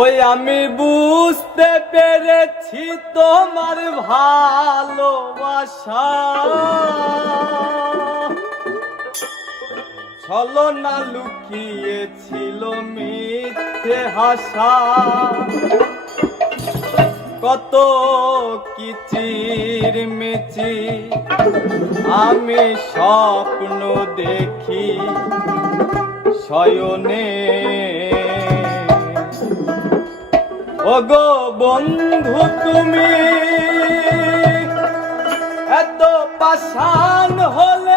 ওই আমি বুঝতে পেরেছি তোমার ভালোবাসা। ছলো না লুকিয়েছিল মিথ্যে হাসা। কত কিচির মিচি আমি স্বপ্ন দেখি, শয়নে ওগো বন্ধু তুমি এত পাষাণ হলে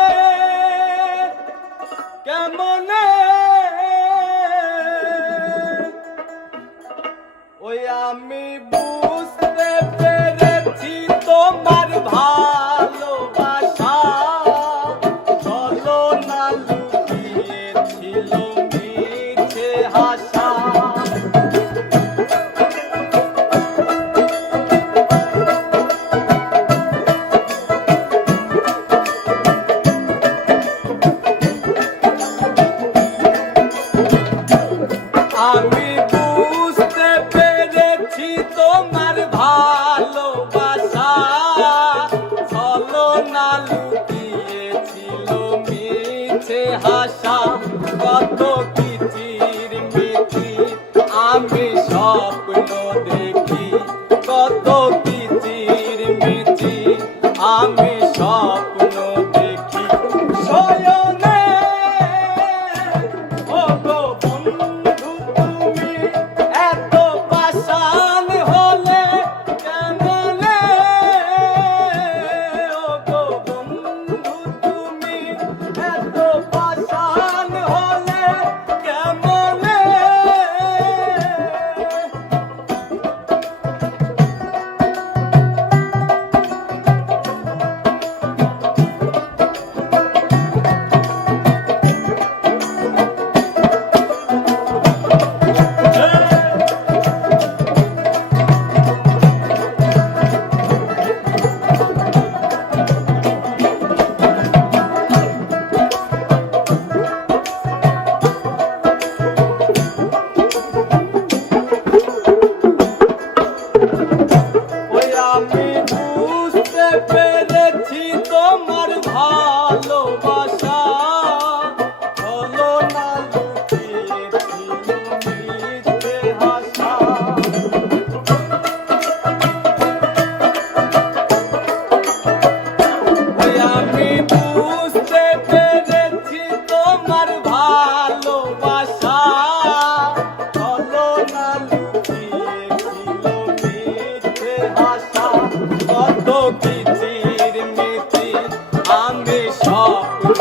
স্বপ্ন